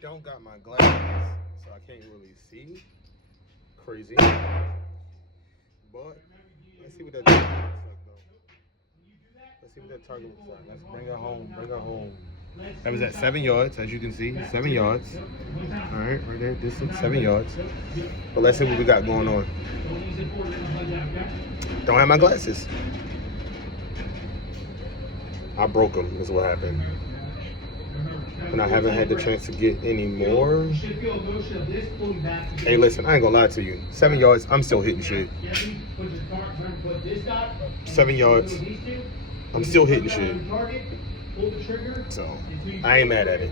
don't got my glasses, so I can't really see. Crazy. But let's see what that target looks like, though. Let's see what that target looks like. Let's bring her home. Bring her home. That was at 7 yards, as you can see. 7 yards. All right, right there. Distance 7 yards. But let's see what we got going on. Don't have my glasses. I broke them, is what happened. And I haven't had the chance to get any more. Hey, listen, I ain't gonna lie to you. 7 yards, I'm still hitting shit. 7 yards, I'm still hitting shit. So, I ain't mad at it.